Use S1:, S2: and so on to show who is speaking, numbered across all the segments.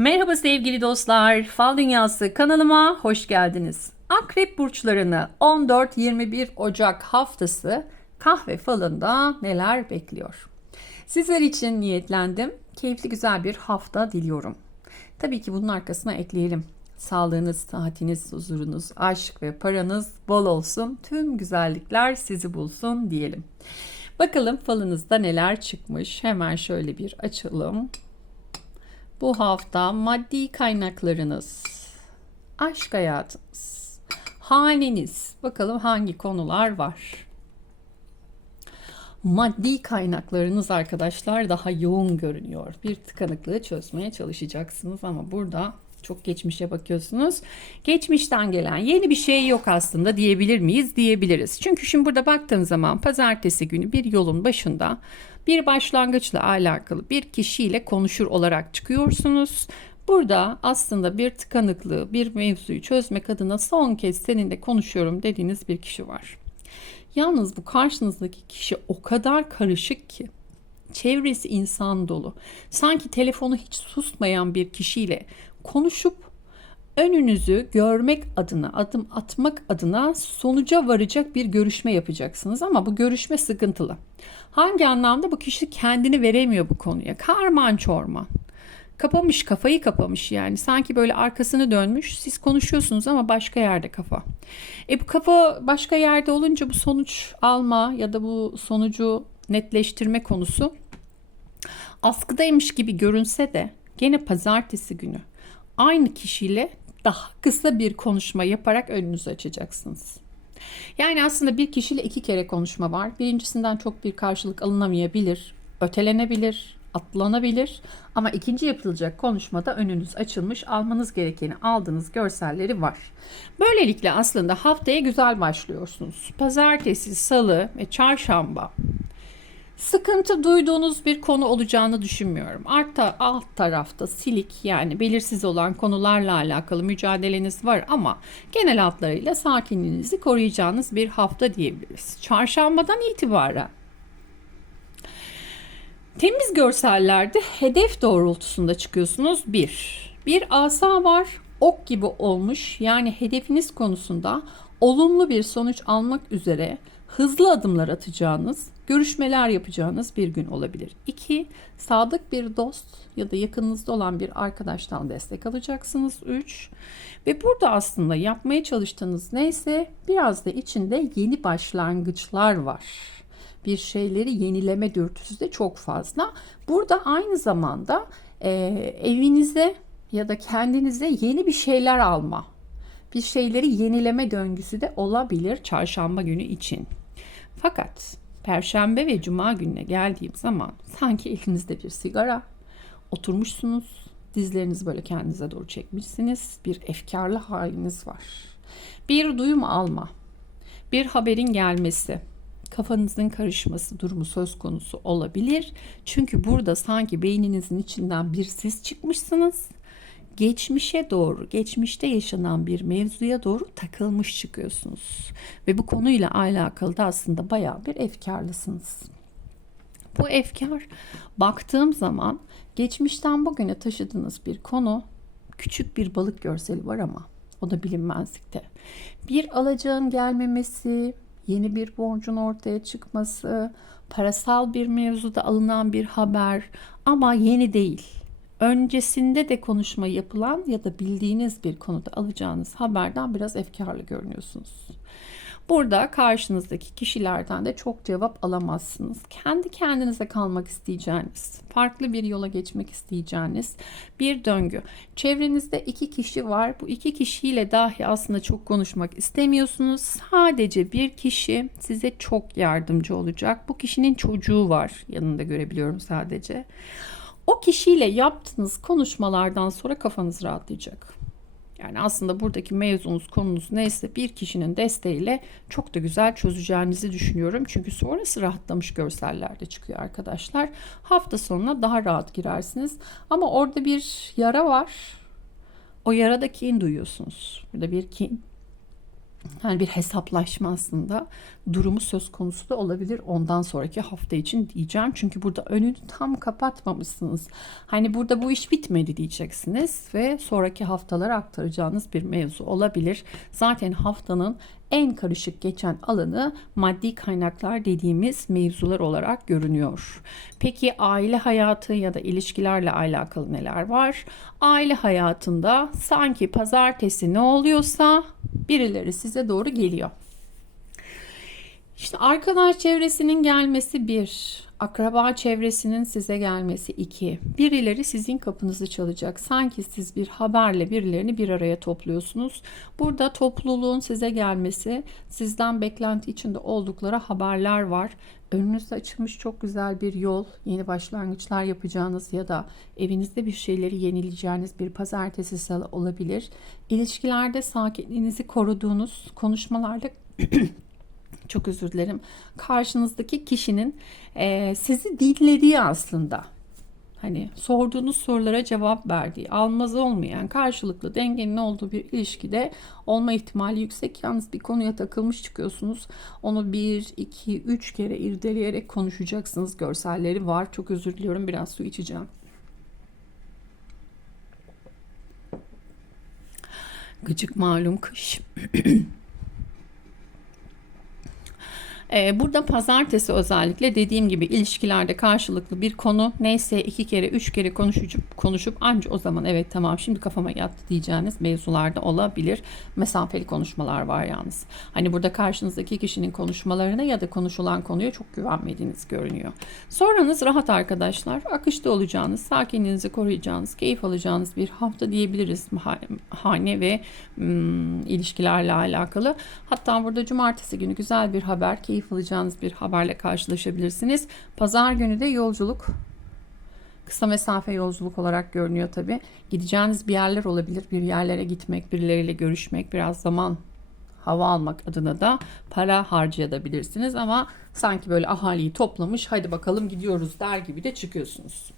S1: Merhaba sevgili dostlar. Fal Dünyası kanalıma hoş geldiniz. Akrep burçlarını 14-21 Ocak haftası kahve falında neler bekliyor? Sizler için niyetlendim. Keyifli güzel bir hafta diliyorum. Tabii ki bunun arkasına ekleyelim. Sağlığınız, sıhhatiniz, huzurunuz, aşk ve paranız bol olsun. Tüm güzellikler sizi bulsun diyelim. Bakalım falınızda neler çıkmış. Hemen şöyle bir açalım. Bu hafta maddi kaynaklarınız, aşk hayatınız, haneniz. Bakalım hangi konular var. Maddi kaynaklarınız arkadaşlar daha yoğun görünüyor. Bir tıkanıklığı çözmeye çalışacaksınız ama burada çok geçmişe bakıyorsunuz. Geçmişten gelen yeni bir şey yok aslında diyebilir miyiz? Diyebiliriz. Çünkü şimdi burada baktığım zaman pazartesi günü bir yolun başında bir başlangıçla alakalı bir kişiyle konuşur olarak çıkıyorsunuz. Burada aslında bir tıkanıklığı, bir mevzuyu çözmek adına son kez seninle konuşuyorum dediğiniz bir kişi var. Yalnız bu karşınızdaki kişi o kadar karışık ki çevresi insan dolu. Sanki telefonu hiç susmayan bir kişiyle konuşup önünüzü görmek adına, adım atmak adına sonuca varacak bir görüşme yapacaksınız ama bu görüşme sıkıntılı. Hangi anlamda bu kişi kendini veremiyor bu konuya? Karman çorman. Kapamış kafayı kapamış yani sanki böyle arkasını dönmüş siz konuşuyorsunuz ama başka yerde kafa. E bu kafa başka yerde olunca bu sonuç alma ya da bu sonucu netleştirme konusu askıdaymış gibi görünse de gene pazartesi günü aynı kişiyle daha kısa bir konuşma yaparak önünüzü açacaksınız. Yani aslında bir kişiyle iki kere konuşma var. Birincisinden çok bir karşılık alınamayabilir, ötelenebilir, atlanabilir. Ama ikinci yapılacak konuşmada önünüz açılmış, almanız gerekeni aldığınız görselleri var. Böylelikle aslında haftaya güzel başlıyorsunuz. Pazartesi, salı ve çarşamba sıkıntı duyduğunuz bir konu olacağını düşünmüyorum. Arta, alt tarafta silik yani belirsiz olan konularla alakalı mücadeleniz var ama genel hatlarıyla sakinliğinizi koruyacağınız bir hafta diyebiliriz. Çarşambadan itibaren temiz görsellerde hedef doğrultusunda çıkıyorsunuz. Bir, bir asa var ok gibi olmuş yani hedefiniz konusunda olumlu bir sonuç almak üzere hızlı adımlar atacağınız, görüşmeler yapacağınız bir gün olabilir. 2. Sadık bir dost ya da yakınınızda olan bir arkadaştan destek alacaksınız. 3. Ve burada aslında yapmaya çalıştığınız neyse biraz da içinde yeni başlangıçlar var. Bir şeyleri yenileme dürtüsü de çok fazla. Burada aynı zamanda e, evinize ya da kendinize yeni bir şeyler alma, bir şeyleri yenileme döngüsü de olabilir çarşamba günü için. Fakat perşembe ve cuma gününe geldiğim zaman sanki elinizde bir sigara oturmuşsunuz. Dizlerinizi böyle kendinize doğru çekmişsiniz. Bir efkarlı haliniz var. Bir duyum alma. Bir haberin gelmesi. Kafanızın karışması durumu söz konusu olabilir. Çünkü burada sanki beyninizin içinden bir ses çıkmışsınız geçmişe doğru, geçmişte yaşanan bir mevzuya doğru takılmış çıkıyorsunuz. Ve bu konuyla alakalı da aslında bayağı bir efkarlısınız. Bu efkar baktığım zaman geçmişten bugüne taşıdığınız bir konu küçük bir balık görseli var ama o da bilinmezlikte. Bir alacağın gelmemesi, yeni bir borcun ortaya çıkması, parasal bir mevzuda alınan bir haber ama yeni değil öncesinde de konuşma yapılan ya da bildiğiniz bir konuda alacağınız haberden biraz efkarlı görünüyorsunuz. Burada karşınızdaki kişilerden de çok cevap alamazsınız. Kendi kendinize kalmak isteyeceğiniz, farklı bir yola geçmek isteyeceğiniz bir döngü. Çevrenizde iki kişi var. Bu iki kişiyle dahi aslında çok konuşmak istemiyorsunuz. Sadece bir kişi size çok yardımcı olacak. Bu kişinin çocuğu var yanında görebiliyorum sadece. O kişiyle yaptığınız konuşmalardan sonra kafanız rahatlayacak. Yani aslında buradaki mevzunuz konunuz neyse bir kişinin desteğiyle çok da güzel çözeceğinizi düşünüyorum. Çünkü sonrası rahatlamış görsellerde çıkıyor arkadaşlar. Hafta sonuna daha rahat girersiniz. Ama orada bir yara var. O yarada kin duyuyorsunuz. Burada bir kin. Yani bir hesaplaşma aslında durumu söz konusu da olabilir ondan sonraki hafta için diyeceğim. Çünkü burada önünü tam kapatmamışsınız. Hani burada bu iş bitmedi diyeceksiniz ve sonraki haftalara aktaracağınız bir mevzu olabilir. Zaten haftanın en karışık geçen alanı maddi kaynaklar dediğimiz mevzular olarak görünüyor. Peki aile hayatı ya da ilişkilerle alakalı neler var? Aile hayatında sanki pazartesi ne oluyorsa birileri size doğru geliyor. İşte arkadaş çevresinin gelmesi bir, akraba çevresinin size gelmesi iki. Birileri sizin kapınızı çalacak. Sanki siz bir haberle birilerini bir araya topluyorsunuz. Burada topluluğun size gelmesi, sizden beklenti içinde oldukları haberler var. Önünüzde açılmış çok güzel bir yol, yeni başlangıçlar yapacağınız ya da evinizde bir şeyleri yenileyeceğiniz bir pazartesi salı olabilir. İlişkilerde sakinliğinizi koruduğunuz konuşmalarla çok özür dilerim. Karşınızdaki kişinin e, sizi dinlediği aslında. Hani sorduğunuz sorulara cevap verdiği, almaz olmayan, karşılıklı dengenin olduğu bir ilişkide olma ihtimali yüksek. Yalnız bir konuya takılmış çıkıyorsunuz. Onu bir, iki, üç kere irdeleyerek konuşacaksınız. Görselleri var. Çok özür diliyorum. Biraz su içeceğim. Gıcık malum kış. Ee, burada pazartesi özellikle dediğim gibi ilişkilerde karşılıklı bir konu neyse iki kere üç kere konuşup konuşup anca o zaman evet tamam şimdi kafama yattı diyeceğiniz mevzularda olabilir. Mesafeli konuşmalar var yalnız. Hani burada karşınızdaki kişinin konuşmalarına ya da konuşulan konuya çok güvenmediğiniz görünüyor. Sonranız rahat arkadaşlar. Akışta olacağınız, sakinliğinizi koruyacağınız, keyif alacağınız bir hafta diyebiliriz hane ve ım, ilişkilerle alakalı. Hatta burada cumartesi günü güzel bir haber, keyif keyif alacağınız bir haberle karşılaşabilirsiniz. Pazar günü de yolculuk kısa mesafe yolculuk olarak görünüyor tabi. Gideceğiniz bir yerler olabilir. Bir yerlere gitmek, birileriyle görüşmek, biraz zaman hava almak adına da para harcayabilirsiniz ama sanki böyle ahaliyi toplamış hadi bakalım gidiyoruz der gibi de çıkıyorsunuz.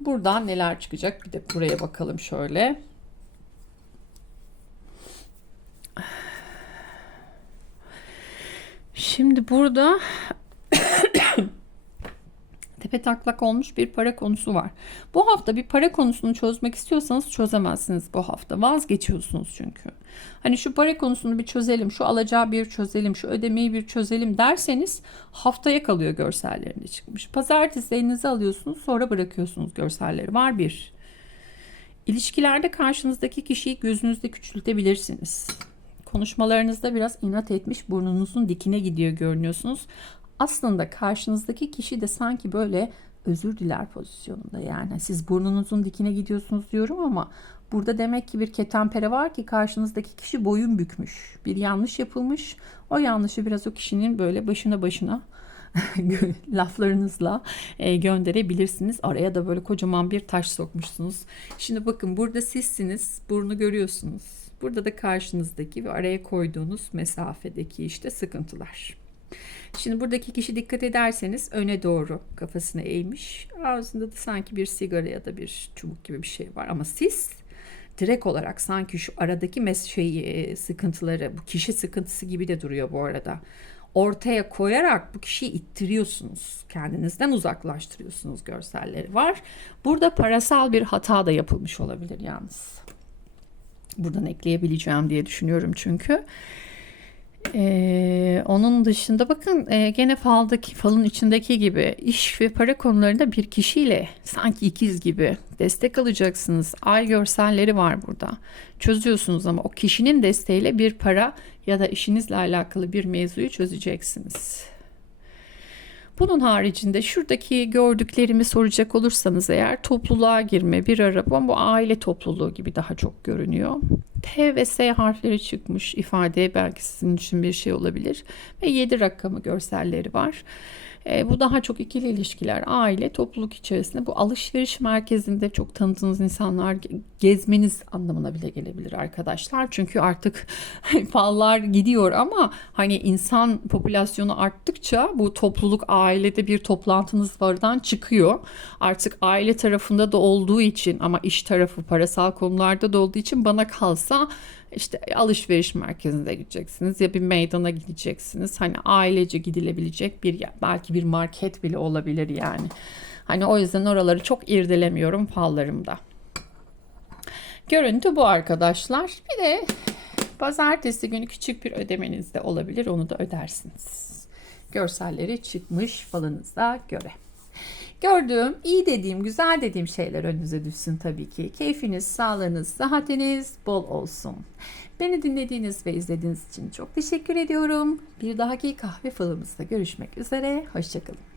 S1: Buradan neler çıkacak bir de buraya bakalım şöyle. Şimdi burada tepe taklak olmuş bir para konusu var. Bu hafta bir para konusunu çözmek istiyorsanız çözemezsiniz bu hafta. Vazgeçiyorsunuz çünkü. Hani şu para konusunu bir çözelim, şu alacağı bir çözelim, şu ödemeyi bir çözelim derseniz haftaya kalıyor görsellerinde çıkmış. Pazartesi elinize alıyorsunuz sonra bırakıyorsunuz görselleri. Var bir. İlişkilerde karşınızdaki kişiyi gözünüzde küçültebilirsiniz. Konuşmalarınızda biraz inat etmiş burnunuzun dikine gidiyor görünüyorsunuz. Aslında karşınızdaki kişi de sanki böyle özür diler pozisyonunda yani. Siz burnunuzun dikine gidiyorsunuz diyorum ama burada demek ki bir ketenpere var ki karşınızdaki kişi boyun bükmüş. Bir yanlış yapılmış. O yanlışı biraz o kişinin böyle başına başına laflarınızla e, gönderebilirsiniz. Araya da böyle kocaman bir taş sokmuşsunuz. Şimdi bakın burada sizsiniz. Burnu görüyorsunuz Burada da karşınızdaki ve araya koyduğunuz mesafedeki işte sıkıntılar. Şimdi buradaki kişi dikkat ederseniz öne doğru kafasını eğmiş. Ağzında da sanki bir sigara ya da bir çubuk gibi bir şey var. Ama siz direkt olarak sanki şu aradaki mes şeyi, sıkıntıları, bu kişi sıkıntısı gibi de duruyor bu arada. Ortaya koyarak bu kişiyi ittiriyorsunuz. Kendinizden uzaklaştırıyorsunuz görselleri var. Burada parasal bir hata da yapılmış olabilir yalnız buradan ekleyebileceğim diye düşünüyorum çünkü. Ee, onun dışında bakın e, gene faldaki falın içindeki gibi iş ve para konularında bir kişiyle sanki ikiz gibi destek alacaksınız. Ay görselleri var burada. Çözüyorsunuz ama o kişinin desteğiyle bir para ya da işinizle alakalı bir mevzuyu çözeceksiniz. Bunun haricinde şuradaki gördüklerimi soracak olursanız eğer topluluğa girme bir araba bu aile topluluğu gibi daha çok görünüyor. T ve S harfleri çıkmış ifade belki sizin için bir şey olabilir ve 7 rakamı görselleri var. E, bu daha çok ikili ilişkiler, aile, topluluk içerisinde bu alışveriş merkezinde çok tanıdığınız insanlar gezmeniz anlamına bile gelebilir arkadaşlar. Çünkü artık fallar gidiyor ama hani insan popülasyonu arttıkça bu topluluk ailede bir toplantınız vardan çıkıyor. Artık aile tarafında da olduğu için ama iş tarafı parasal konularda da olduğu için bana kalsa işte alışveriş merkezinde gideceksiniz ya bir meydana gideceksiniz. Hani ailece gidilebilecek bir yer. Belki bir market bile olabilir yani. Hani o yüzden oraları çok irdelemiyorum fallarımda. Görüntü bu arkadaşlar. Bir de pazartesi günü küçük bir ödemeniz de olabilir. Onu da ödersiniz. Görselleri çıkmış falınıza göre. Gördüğüm, iyi dediğim, güzel dediğim şeyler önünüze düşsün tabii ki. Keyfiniz, sağlığınız, sıhhatiniz bol olsun. Beni dinlediğiniz ve izlediğiniz için çok teşekkür ediyorum. Bir dahaki kahve falımızda görüşmek üzere. Hoşçakalın.